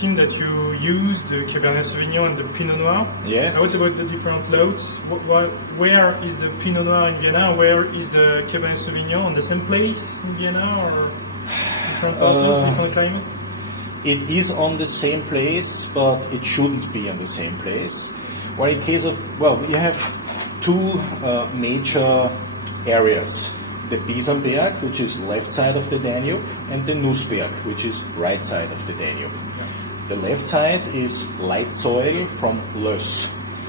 seen that you use the Cabernet Sauvignon and the Pinot Noir. Yes. What about the different loads? Where is the Pinot Noir in Vienna? Where is the Cabernet Sauvignon? On the same place in Vienna or different parcels, different climate? It is on the same place, but it shouldn't be on the same place. Well, in case of, we have two major areas. The Biesenberg, which is left side of the Danube, and the Nussberg, which is right side of the Danube. The left side is light soil from loess,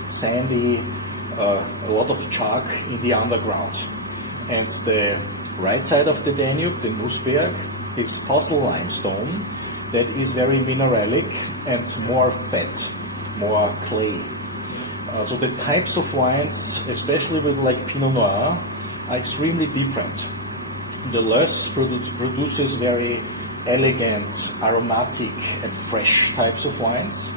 sandy, a lot of chalk in the underground. And the right side of the Danube, the Nussberg, is fossil limestone that is very mineralic and more fat, more clay. So the types of wines, especially with like Pinot Noir, are extremely different. The loess produces very elegant, aromatic and fresh types of wines,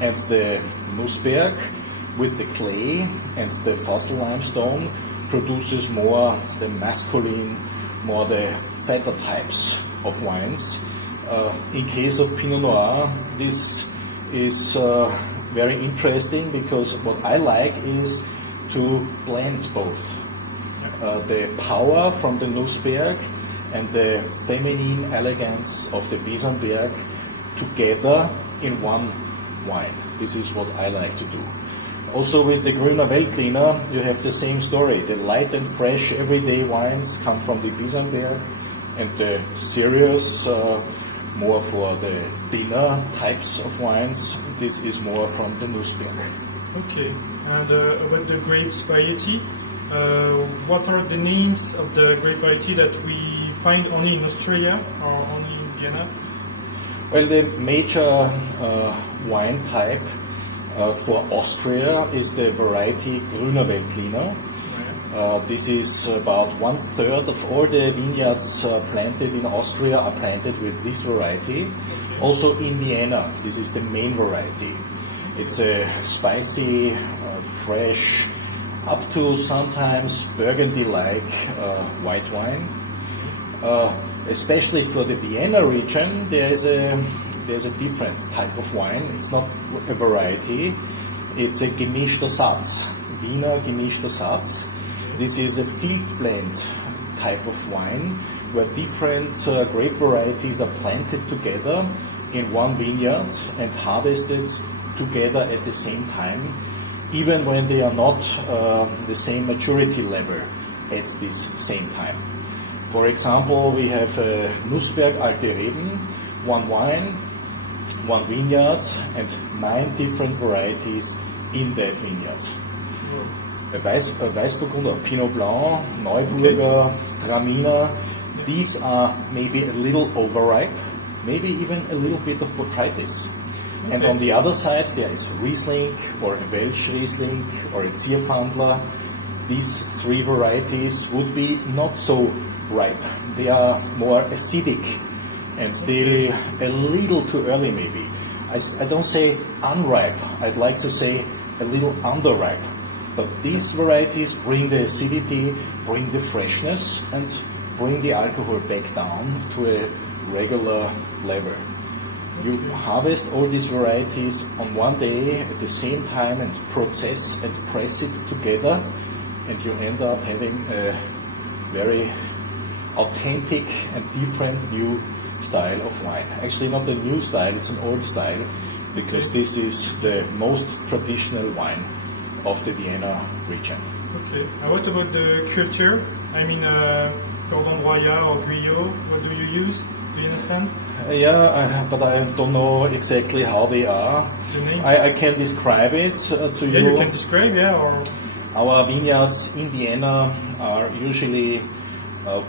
and the Nussberg with the clay and the fossil limestone produces more the masculine, more the fatter types of wines. In case of Pinot Noir, this is very interesting because what I like is to blend both. The power from the Nussberg and the feminine elegance of the Biesenberg together in one wine. This is what I like to do. Also with the Grüner Veltliner, you have the same story. The light and fresh everyday wines come from the Biesenberg, and the serious, more for the dinner types of wines, this is more from the Nussberg. Okay, and about the grapes variety, what are the names of the grape variety that we find only in Austria or only in Vienna? Well, the major wine type for Austria is the variety Grüner Veltliner. This is about 1/3 of all the vineyards planted in Austria are planted with this variety. Also in Vienna, this is the main variety. It's a spicy, fresh, up to sometimes Burgundy-like white wine. Especially for the Vienna region, there's a different type of wine. It's not a variety. It's a gemischter Satz, Wiener gemischter Satz. This is a field blend type of wine where different grape varieties are planted together in one vineyard and harvested together at the same time, even when they are not the same maturity level at this same time. For example, we have Nussberg Alte Reben, one wine, one vineyard, and 9 different varieties in that vineyard. Weißburgunder, Pinot Blanc, Neuburger, Traminer, these are maybe a little overripe, maybe even a little bit of botrytis. Okay. And on the other side, there is Riesling, or a Welsh Riesling, or a Zierpfandler. These 3 varieties would be not so ripe. They are more acidic and still a little too early maybe. I don't say unripe, I'd like to say a little underripe. But these varieties bring the acidity, bring the freshness, and bring the alcohol back down to a regular level. You harvest all these varieties on one day at the same time and process and press it together, and you end up having a very authentic and different new style of wine. Actually not a new style, it's an old style, because this is the most traditional wine of the Vienna region. Okay. What about the culture? I mean, Cordon Royal or Guyot, what do you use? Do you understand? But I don't know exactly how they are. I can describe it to you. Yeah, you can describe, or... Our vineyards in Vienna are usually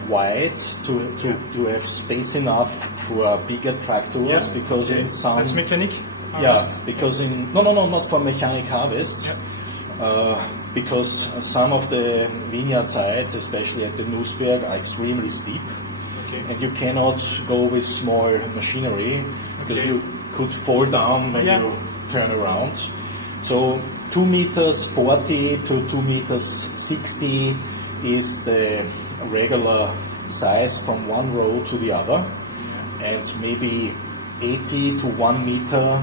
wide to have space enough for bigger tractors, because in some... That's mechanic? Harvest. Because in... No, not for mechanic harvest. Because some of the vineyard sides, especially at the Nussberg, are extremely steep. Okay. And you cannot go with small machinery, because you could fall down when you turn around. So 2 meters 40 to 2 meters 60 is the regular size from one row to the other, and maybe 80 to 1 meter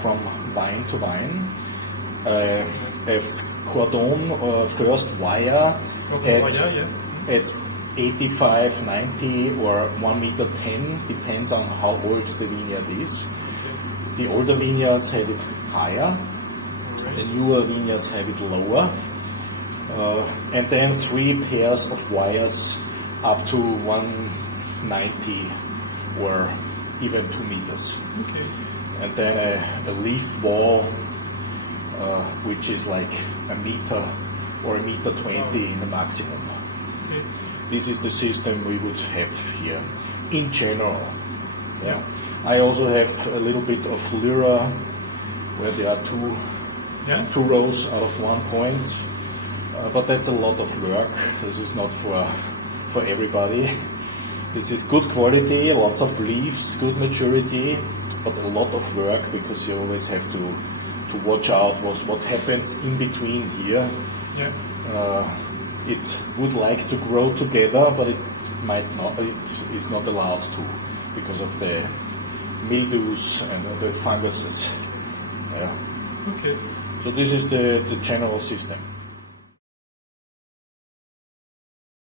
from vine to vine. A cordon first wire at 85, 90 or 1 meter 10, depends on how old the vineyard is. The older vineyards have it higher, the newer vineyards have it lower. And then 3 pairs of wires up to 190 or even 2 meters. Okay. And then a leaf wall, which is like a meter or a meter 20 in the maximum. Okay. This is the system we would have here in general. Yeah. I also have a little bit of Lyra where there are two rows out of 1 point, but that's a lot of work. This is not for everybody. This is good quality, lots of leaves, good maturity, but a lot of work because you always have to watch out what happens in between here. Yeah. It would like to grow together, but it might not. It is not allowed to because of the mildews and the funguses. Yeah. Okay. So this is the general system.